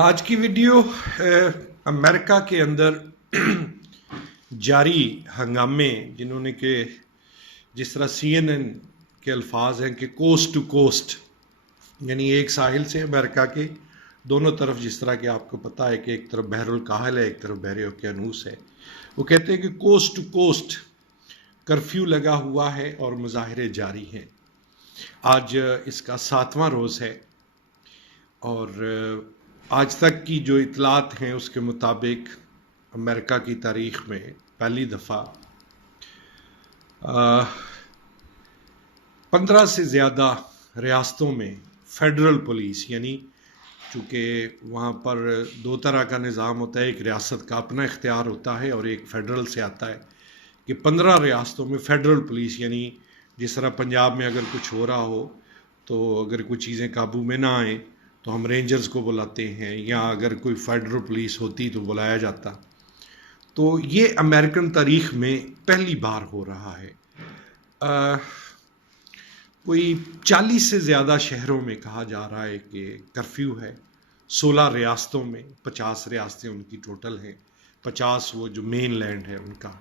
آج کی ویڈیو امریکہ کے اندر جاری ہنگامے جنہوں نے کہ جس طرح CNN کے الفاظ ہیں کہ کوسٹ ٹو کوسٹ، یعنی ایک ساحل سے امریکہ کے دونوں طرف، جس طرح کہ آپ کو پتہ ہے کہ ایک طرف بحر الکاہل ہے، ایک طرف بحر اوقیانوس ہے، وہ کہتے ہیں کہ کوسٹ ٹو کوسٹ کرفیو لگا ہوا ہے اور مظاہرے جاری ہیں۔ آج اس کا 7واں روز ہے اور آج تک کی جو اطلاعات ہیں اس کے مطابق امریکہ کی تاریخ میں پہلی دفعہ 15 سے زیادہ ریاستوں میں فیڈرل پولیس، یعنی چونکہ وہاں پر دو طرح کا نظام ہوتا ہے، ایک ریاست کا اپنا اختیار ہوتا ہے اور ایک فیڈرل سے آتا ہے، کہ 15 ریاستوں میں فیڈرل پولیس، یعنی جس طرح پنجاب میں اگر کچھ ہو رہا ہو تو اگر کچھ چیزیں قابو میں نہ آئیں تو ہم رینجرز کو بلاتے ہیں، یا اگر کوئی فیڈرل پولیس ہوتی تو بلایا جاتا۔ تو یہ امریکن تاریخ میں پہلی بار ہو رہا ہے۔ کوئی 40 سے زیادہ شہروں میں کہا جا رہا ہے کہ کرفیو ہے، 16 ریاستوں میں، 50 ریاستیں ان کی ٹوٹل ہیں، 50 وہ جو مین لینڈ ہے ان کا۔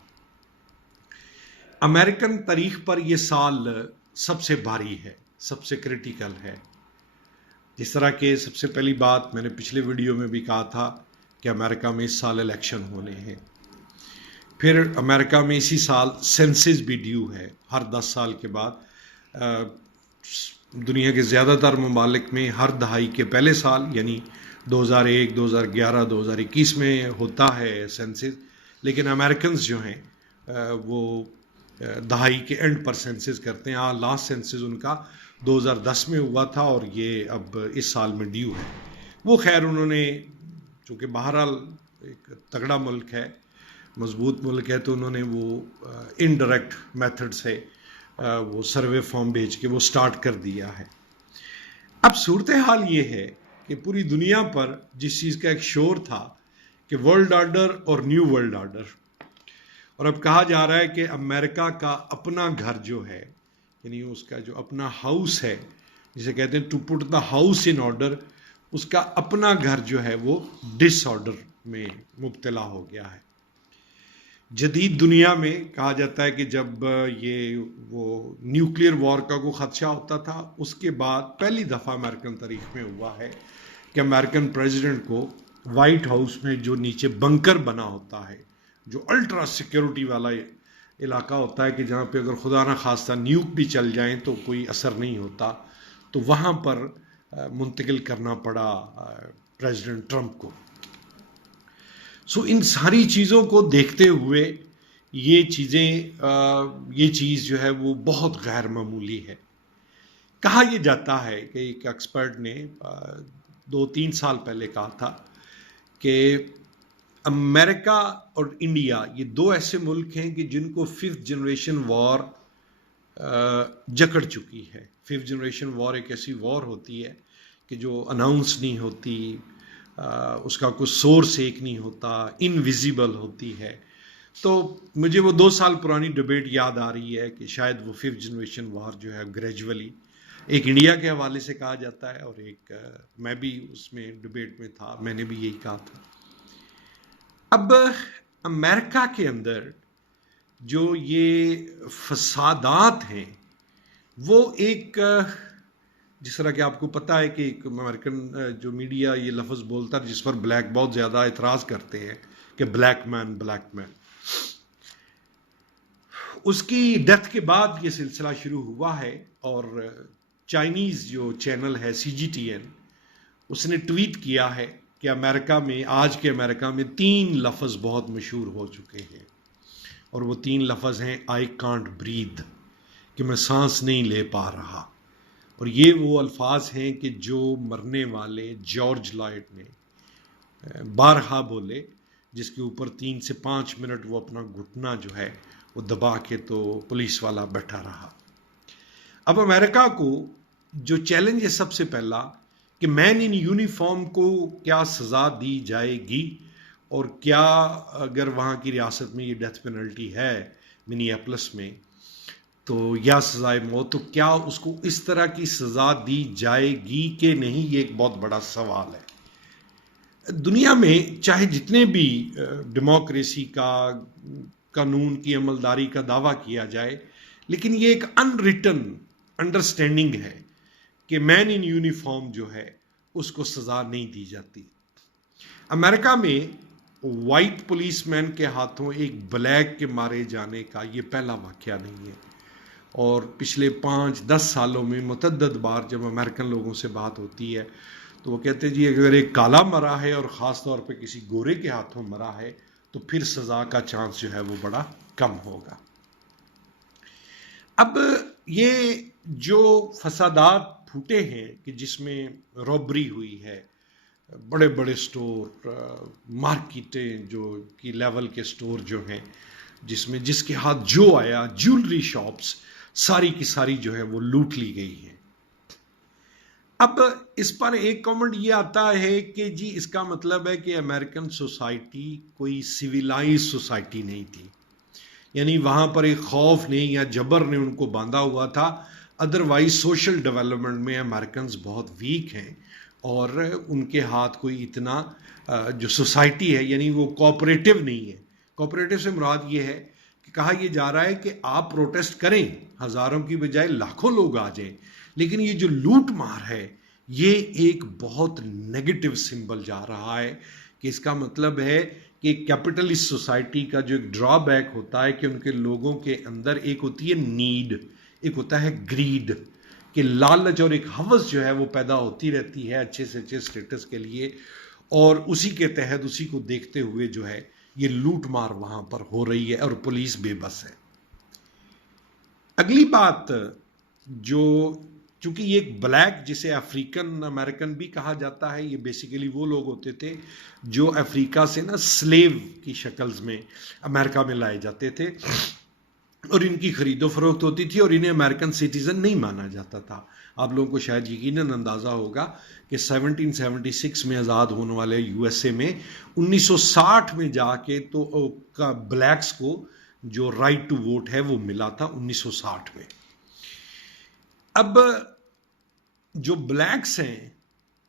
امریکن تاریخ پر یہ سال سب سے بھاری ہے، سب سے کریٹیکل ہے۔ جس طرح کہ سب سے پہلی بات میں نے پچھلے ویڈیو میں بھی کہا تھا کہ امریکہ میں اس سال الیکشن ہونے ہیں، پھر امریکہ میں اسی سال سینسس بھی ڈیو ہے، ہر 10 سال کے بعد۔ دنیا کے زیادہ تر ممالک میں ہر دہائی کے پہلے سال، یعنی 2001، 2011، 2021 میں ہوتا ہے سینسس، لیکن امریکنز جو ہیں وہ دہائی کے اینڈ پر سینسس کرتے ہیں۔ لاسٹ سینسس ان کا 2010 میں ہوا تھا اور یہ اب اس سال میں ڈیو ہے۔ وہ خیر انہوں نے، چونکہ بہرحال ایک تگڑا ملک ہے، مضبوط ملک ہے، تو انہوں نے وہ انڈائریکٹ میتھڈ سے وہ سروے فارم بھیج کے وہ سٹارٹ کر دیا ہے۔ اب صورتحال یہ ہے کہ پوری دنیا پر جس چیز کا ایک شور تھا کہ ورلڈ آرڈر اور نیو ورلڈ آرڈر، اور اب کہا جا رہا ہے کہ امریکہ کا اپنا گھر جو ہے، یعنی اس کا جو اپنا ہاؤس ہے، جسے کہتے ہیں to put the house in order, اس کا اپنا گھر جو ہے وہ ڈس آرڈر میں مبتلا ہو گیا ہے۔ جدید دنیا میں کہا جاتا ہے کہ جب یہ وہ نیوکلیئر وار کا کوئی خدشہ ہوتا تھا، اس کے بعد پہلی دفعہ امریکن تاریخ میں ہوا ہے کہ امریکن پریزیڈنٹ کو وائٹ ہاؤس میں جو نیچے بنکر بنا ہوتا ہے، جو الٹرا سیکیورٹی والا علاقہ ہوتا ہے کہ جہاں پہ اگر خدا نہ خواستہ نیوک بھی چل جائیں تو کوئی اثر نہیں ہوتا، تو وہاں پر منتقل کرنا پڑا پریزیڈنٹ ٹرمپ کو۔ ان ساری چیزوں کو دیکھتے ہوئے یہ چیز جو ہے وہ بہت غیر معمولی ہے۔ کہا یہ جاتا ہے کہ ایک ایکسپرٹ نے 2-3 سال پہلے کہا تھا کہ امریکہ اور انڈیا یہ دو ایسے ملک ہیں کہ جن کو 5th جنریشن وار جکڑ چکی ہے۔ 5th جنریشن وار ایک ایسی وار ہوتی ہے کہ جو اناؤنس نہیں ہوتی، اس کا کوئی سورس ایک نہیں ہوتا، انویزیبل ہوتی ہے۔ تو مجھے وہ 2 سال پرانی ڈبیٹ یاد آ رہی ہے کہ شاید وہ 5th جنریشن وار جو ہے گریجولی ایک انڈیا کے حوالے سے کہا جاتا ہے، اور ایک میں بھی اس میں ڈبیٹ میں تھا، میں نے بھی یہی کہا تھا۔ اب امریکہ کے اندر جو یہ فسادات ہیں وہ ایک، جس طرح کہ آپ کو پتہ ہے کہ ایک امریکن جو میڈیا یہ لفظ بولتا ہے جس پر بلیک بہت زیادہ اعتراض کرتے ہیں کہ بلیک مین، اس کی ڈیتھ کے بعد یہ سلسلہ شروع ہوا ہے، اور چائنیز جو چینل ہے CGTN، اس نے ٹویٹ کیا ہے کہ امریکہ میں، آج کے امریکہ میں 3 لفظ بہت مشہور ہو چکے ہیں، اور وہ 3 لفظ ہیں I can't breathe، کہ میں سانس نہیں لے پا رہا۔ اور یہ وہ الفاظ ہیں کہ جو مرنے والے جارج لائیڈ نے بارہا بولے، جس کے اوپر 3 سے 5 منٹ وہ اپنا گھٹنا جو ہے وہ دبا کے تو پولیس والا بیٹھا رہا۔ اب امریکہ کو جو چیلنج ہے سب سے پہلا کہ مین ان یونیفارم کو کیا سزا دی جائے گی، اور کیا اگر وہاں کی ریاست میں یہ ڈیتھ پینلٹی ہے منیاپولس میں تو یا سزائے موت، تو کیا اس کو اس طرح کی سزا دی جائے گی کہ نہیں، یہ ایک بہت بڑا سوال ہے۔ دنیا میں چاہے جتنے بھی ڈیموکریسی کا قانون کی عملداری کا دعویٰ کیا جائے، لیکن یہ ایک ان ریٹن انڈرسٹینڈنگ ہے کہ مین ان یونیفارم جو ہے اس کو سزا نہیں دی جاتی۔ امریکہ میں وائٹ پولیس مین کے ہاتھوں ایک بلیک کے مارے جانے کا یہ پہلا واقعہ نہیں ہے، اور پچھلے 5-10 سالوں میں متعدد بار جب امریکن لوگوں سے بات ہوتی ہے تو وہ کہتے ہیں جی اگر ایک کالا مرا ہے اور خاص طور پہ کسی گورے کے ہاتھوں مرا ہے تو پھر سزا کا چانس جو ہے وہ بڑا کم ہوگا۔ اب یہ جو فسادات پھوٹے ہیں کہ جس میں رابری ہوئی ہے، بڑے بڑے سٹور، مارکیٹیں جو کی لیول کے سٹور جو ہیں، جس میں جس کے ہاتھ جو آیا، جیولری شاپس ساری کی ساری جو ہے وہ لوٹ لی گئی ہیں۔ اب اس پر ایک کامنٹ یہ آتا ہے کہ جی اس کا مطلب ہے کہ امریکن سوسائٹی کوئی سویلائز سوسائٹی نہیں تھی، یعنی وہاں پر ایک خوف نے یا جبر نے ان کو باندھا ہوا تھا، ادروائز سوشل ڈیولپمنٹ میں امریکنز بہت ویک ہیں اور ان کے ہاتھ کوئی اتنا جو سوسائٹی ہے یعنی وہ کوآپریٹو نہیں ہے۔ کوآپریٹو سے مراد یہ ہے کہ کہا یہ جا رہا ہے کہ آپ پروٹیسٹ کریں، ہزاروں کی بجائے لاکھوں لوگ آ جائیں، لیکن یہ جو لوٹ مار ہے یہ ایک بہت نیگیٹو سمبل جا رہا ہے کہ اس کا مطلب ہے کہ کیپٹلسٹ سوسائٹی کا جو ایک ڈرا بیک ہوتا ہے کہ ان کے لوگوں کے اندر ایک ہوتی ہے نیڈ، ایک ہوتا ہے گریڈ، کہ لالچ اور ایک ہوس جو ہے وہ پیدا ہوتی رہتی ہے اچھے سے اچھے سٹیٹس کے لیے، اور اسی کے تحت اسی کو دیکھتے ہوئے جو ہے یہ لوٹ مار وہاں پر ہو رہی ہے اور پولیس بے بس ہے۔ اگلی بات جو چونکہ یہ ایک بلیک جسے افریقن امریکن بھی کہا جاتا ہے، یہ بیسیکلی وہ لوگ ہوتے تھے جو افریقہ سے نا سلیو کی شکلز میں امریکہ میں لائے جاتے تھے اور ان کی خرید و فروخت ہوتی تھی اور انہیں امریکن سٹیزن نہیں مانا جاتا تھا۔ آپ لوگوں کو شاید یقیناً اندازہ ہوگا کہ 1776 میں آزاد ہونے والے یو ایس اے میں 1960 میں جا کے تو بلیکس کو جو رائٹ ٹو ووٹ ہے وہ ملا تھا 1960 میں۔ اب جو بلیکس ہیں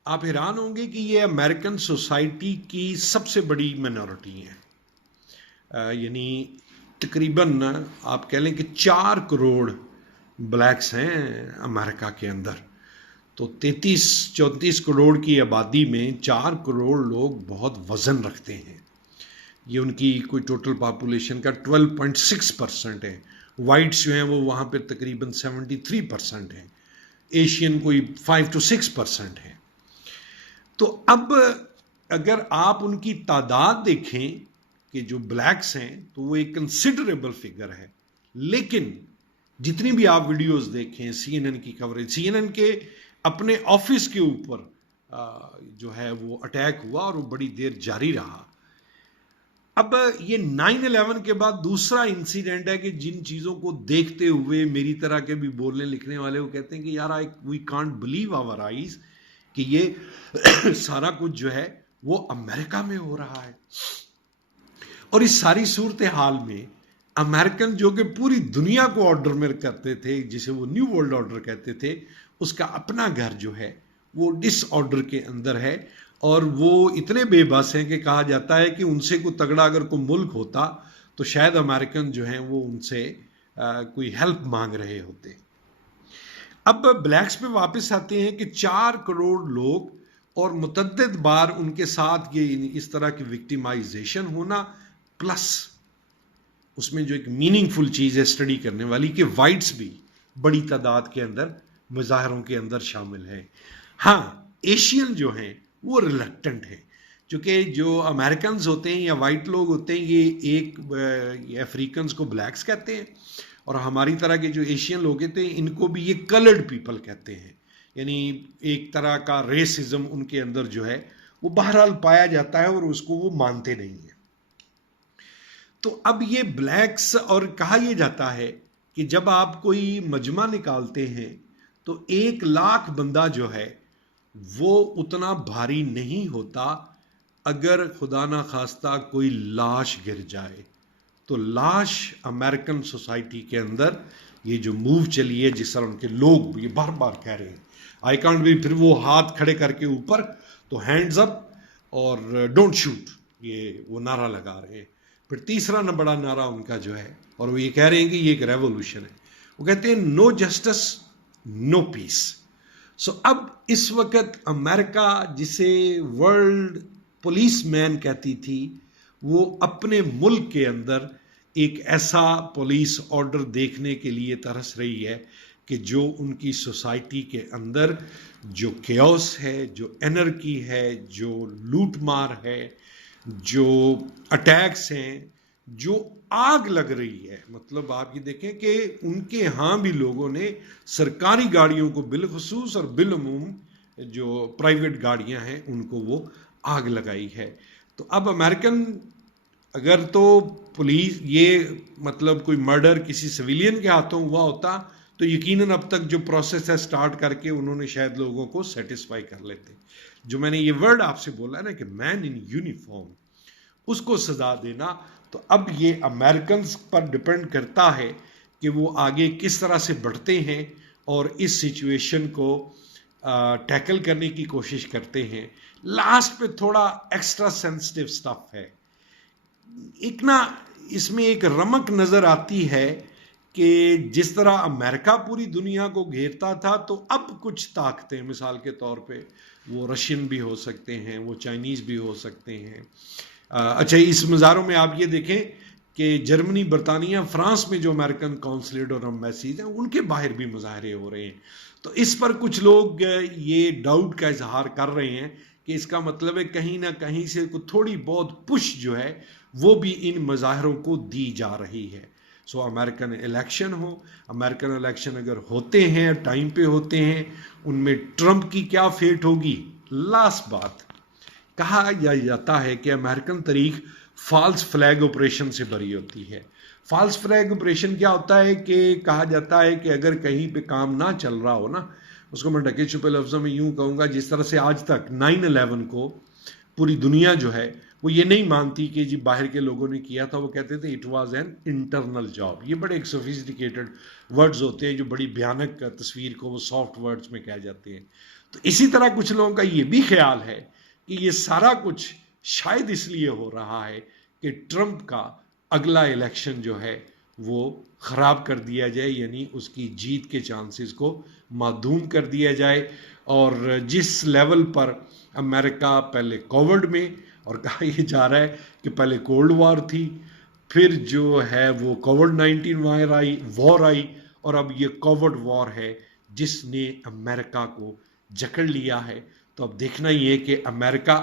آپ حیران ہوں گے کہ یہ امریکن سوسائٹی کی سب سے بڑی مینورٹی ہیں، یعنی تقریباً آپ کہہ لیں کہ 4 کروڑ بلیکس ہیں امریکہ کے اندر، تو 33-34 کروڑ کی آبادی میں 4 کروڑ لوگ بہت وزن رکھتے ہیں۔ یہ ان کی کوئی ٹوٹل پاپولیشن کا 12.6% ہے۔ وائٹس جو ہیں وہ وہاں پہ تقریباً 73% ہیں، ایشین کوئی 5-6% ہے۔ تو اب اگر آپ ان کی تعداد دیکھیں کہ جو بلیکس ہیں تو وہ ایک کنسیڈریبل فگر ہے، لیکن جتنی بھی آپ ویڈیوز دیکھیں سی این این کی کوریج، سی این این کے اپنے آفس کے اوپر جو ہے وہ اٹیک ہوا اور وہ بڑی دیر جاری رہا۔ اب یہ 9/11 کے بعد دوسرا انسیڈنٹ ہے کہ جن چیزوں کو دیکھتے ہوئے میری طرح کے بھی بولنے لکھنے والے وہ کہتے ہیں کہ یار we can't believe our eyes کہ یہ سارا کچھ جو ہے وہ امریکہ میں ہو رہا ہے۔ اور اس ساری صورتحال میں امریکن جو کہ پوری دنیا کو آرڈر میں کرتے تھے، جسے وہ نیو ورلڈ آرڈر کہتے تھے، اس کا اپنا گھر جو ہے وہ ڈس آرڈر کے اندر ہے، اور وہ اتنے بے بس ہیں کہ کہا جاتا ہے کہ ان سے کوئی تگڑا اگر کوئی ملک ہوتا تو شاید امریکن جو ہیں وہ ان سے کوئی ہیلپ مانگ رہے ہوتے۔ اب بلیکس پہ واپس آتے ہیں کہ 4 کروڑ لوگ اور متعدد بار ان کے ساتھ یہ اس طرح کی وکٹیمائزیشن ہونا، پلس اس میں جو ایک میننگ فل چیز ہے اسٹڈی کرنے والی کہ وائٹس بھی بڑی تعداد کے اندر مظاہروں کے اندر شامل ہیں۔ ہاں ایشین جو ہیں وہ ریلیکٹنٹ ہیں، چونکہ جو امریکنز ہوتے ہیں یا وائٹ لوگ ہوتے ہیں یہ افریقنز کو بلیکس کہتے ہیں، اور ہماری طرح کے جو ایشین لوگ ہوتے ہیں ان کو بھی یہ کلرڈ پیپل کہتے ہیں، یعنی ایک طرح کا ریسزم ان کے اندر جو ہے وہ بہرحال پایا جاتا ہے اور اس کو وہ مانتے نہیں ہیں۔ تو اب یہ بلیکس، اور کہا یہ جاتا ہے کہ جب آپ کوئی مجمع نکالتے ہیں تو 1 لاکھ بندہ جو ہے وہ اتنا بھاری نہیں ہوتا، اگر خدا نہ خواستہ کوئی لاش گر جائے تو لاش امریکن سوسائٹی کے اندر یہ جو موو چلی ہے، جس طرح ان کے لوگ یہ بار بار کہہ رہے ہیں آئی کانٹ بھی، پھر وہ ہاتھ کھڑے کر کے اوپر تو ہینڈز اپ، اور ڈونٹ شوٹ، یہ وہ نعرہ لگا رہے ہیں. پھر تیسرا بڑا نعرہ ان کا جو ہے، اور وہ یہ کہہ رہے ہیں کہ یہ ایک ریولوشن ہے، وہ کہتے ہیں نو جسٹس نو پیس. سو اب اس وقت امریکہ جسے ورلڈ پولیس مین کہتی تھی، وہ اپنے ملک کے اندر ایک ایسا پولیس آرڈر دیکھنے کے لیے ترس رہی ہے کہ جو ان کی سوسائٹی کے اندر جو کیوس ہے، جو انرکی ہے، جو لوٹ مار ہے، جو اٹیکس ہیں، جو آگ لگ رہی ہے. مطلب آپ یہ دیکھیں کہ ان کے ہاں بھی لوگوں نے سرکاری گاڑیوں کو بالخصوص اور بالعموم جو پرائیویٹ گاڑیاں ہیں ان کو وہ آگ لگائی ہے. تو اب امریکن اگر تو پولیس یہ مطلب کوئی مرڈر کسی سویلین کے ہاتھوں ہوا ہوتا تو یقیناً اب تک جو پروسیس ہے سٹارٹ کر کے انہوں نے شاید لوگوں کو سیٹسفائی کر لیتے. جو میں نے یہ ورڈ آپ سے بولا نا کہ مین ان یونیفارم، اس کو سزا دینا، تو اب یہ امریکنز پر ڈپینڈ کرتا ہے کہ وہ آگے کس طرح سے بڑھتے ہیں اور اس سچویشن کو ٹیکل کرنے کی کوشش کرتے ہیں. لاسٹ پہ تھوڑا ایکسٹرا سینسٹیو سٹف ہے. ایک نا اس میں ایک رمق نظر آتی ہے کہ جس طرح امریکہ پوری دنیا کو گھیرتا تھا، تو اب کچھ طاقتیں مثال کے طور پہ وہ رشین بھی ہو سکتے ہیں، وہ چائنیز بھی ہو سکتے ہیں. اچھا، اس مظاہروں میں آپ یہ دیکھیں کہ جرمنی، برطانیہ، فرانس میں جو امریکن کونسلیٹ اور ایمبیسیز ہیں ان کے باہر بھی مظاہرے ہو رہے ہیں. تو اس پر کچھ لوگ یہ ڈاؤٹ کا اظہار کر رہے ہیں کہ اس کا مطلب ہے کہیں نہ کہیں سے تھوڑی بہت پش جو ہے وہ بھی ان مظاہروں کو دی جا رہی ہے. سو امریکن الیکشن ہو، امریکن الیکشن اگر ہوتے ہیں، ٹائم پہ ہوتے ہیں، ان میں ٹرمپ کی کیا فیٹ ہوگی. لاسٹ بات، کہا جاتا ہے کہ امریکن تاریخ فالس فلیگ آپریشن سے بری ہوتی ہے. فالس فلیگ آپریشن کیا ہوتا ہے کہ کہا جاتا ہے کہ اگر کہیں پہ کام نہ چل رہا ہو نا، اس کو میں ڈھکے چھپے لفظوں میں یوں کہوں گا، جس طرح سے آج تک 9/11 کو پوری دنیا جو ہے وہ یہ نہیں مانتی کہ جی باہر کے لوگوں نے کیا تھا، وہ کہتے تھے it was an internal job. یہ بڑے ایک سوفیسٹیکیٹڈ ورڈز ہوتے ہیں جو بڑی بھیانک تصویر کو وہ سافٹ ورڈز میں کہہ جاتے ہیں. تو اسی طرح کچھ لوگوں کا یہ بھی خیال ہے کہ یہ سارا کچھ شاید اس لیے ہو رہا ہے کہ ٹرمپ کا اگلا الیکشن جو ہے وہ خراب کر دیا جائے، یعنی اس کی جیت کے چانسز کو معدوم کر دیا جائے. اور جس لیول پر امریکہ پہلے کووڈ میں، اور کہا یہ جا رہا ہے کہ پہلے کولڈ وار تھی، پھر جو ہے وہ کووڈ-19 وار آئی، اور اب یہ کووڈ وار ہے جس نے امریکہ کو جکڑ لیا ہے. تو اب دیکھنا یہ کہ امریکہ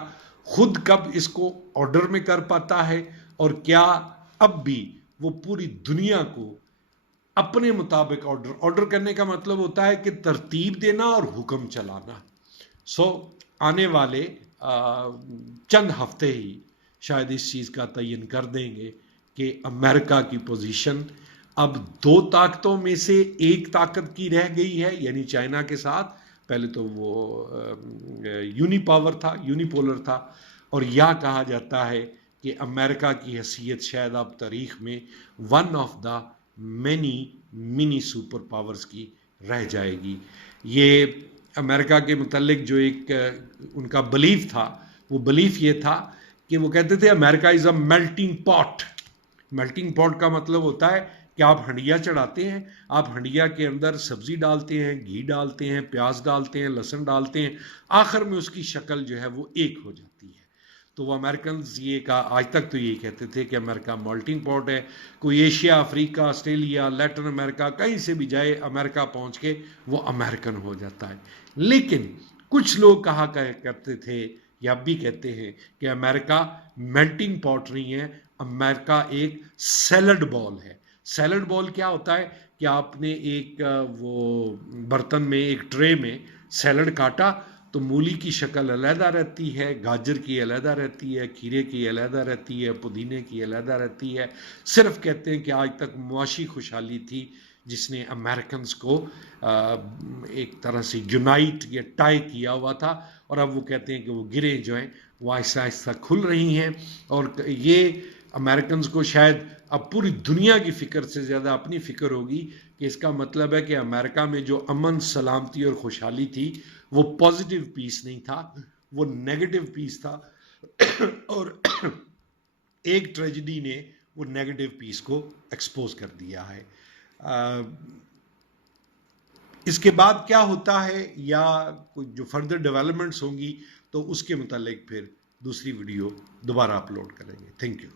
خود کب اس کو آرڈر میں کر پاتا ہے، اور کیا اب بھی وہ پوری دنیا کو اپنے مطابق آرڈر کرنے کا مطلب ہوتا ہے کہ ترتیب دینا اور حکم چلانا. سو آنے والے چند ہفتے ہی شاید اس چیز کا تعین کر دیں گے کہ امریکہ کی پوزیشن اب دو طاقتوں میں سے ایک طاقت کی رہ گئی ہے، یعنی چائنا کے ساتھ. پہلے تو وہ یونی پاور تھا، یونی پولر تھا، اور یا کہا جاتا ہے کہ امریکہ کی حیثیت شاید اب تاریخ میں one of the many money super powers کی رہ جائے گی. یہ امریکہ کے متعلق جو ایک ان کا بلیف تھا، وہ بلیف یہ تھا کہ وہ کہتے تھے امریکہ از اے میلٹنگ پاٹ. میلٹنگ پاٹ کا مطلب ہوتا ہے کہ آپ ہنڈیا چڑھاتے ہیں، آپ ہنڈیا کے اندر سبزی ڈالتے ہیں، گھی ڈالتے ہیں، پیاز ڈالتے ہیں، لہسن ڈالتے ہیں، آخر میں اس کی شکل جو ہے وہ ایک ہو جاتی ہے. تو وہ امریکنز یہ کہا، آج تک تو یہی کہتے تھے کہ امریکہ مالٹنگ پاٹ ہے. کوئی ایشیا، افریقہ، آسٹریلیا، لیٹن امریکہ، کہیں سے بھی جائے امریکہ پہنچ کے وہ امریکن ہو جاتا ہے. لیکن کچھ لوگ کہا کرتے تھے یا بھی کہتے ہیں کہ امریکہ میلٹنگ پاٹ نہیں ہے، امریکہ ایک سیلڈ بال ہے. سیلڈ بال کیا ہوتا ہے کہ آپ نے ایک وہ برتن میں، ایک ٹرے میں سیلڈ کاٹا تو مولی کی شکل علیحدہ رہتی ہے، گاجر کی علیحدہ رہتی ہے، کھیرے کی علیحدہ رہتی ہے، پودینے کی علیحدہ رہتی ہے. صرف کہتے ہیں کہ آج تک معاشی خوشحالی تھی جس نے امریکنز کو ایک طرح سے یونائٹ یا ٹائی کیا ہوا تھا، اور اب وہ کہتے ہیں کہ وہ گریں جو ہیں وہ آہستہ آہستہ کھل رہی ہیں. اور یہ امریکنز کو شاید اب پوری دنیا کی فکر سے زیادہ اپنی فکر ہوگی کہ اس کا مطلب ہے کہ امریکہ میں جو امن، سلامتی اور خوشحالی تھی وہ پازیٹیو پیس نہیں تھا، وہ نیگیٹو پیس تھا. اور ایک ٹریجڈی نے وہ نیگیٹو پیس کو ایکسپوز کر دیا ہے. اس کے بعد کیا ہوتا ہے یا جو فردر ڈیولپمنٹس ہوں گی تو اس کے متعلق پھر دوسری ویڈیو دوبارہ اپلوڈ کریں گے. Thank you.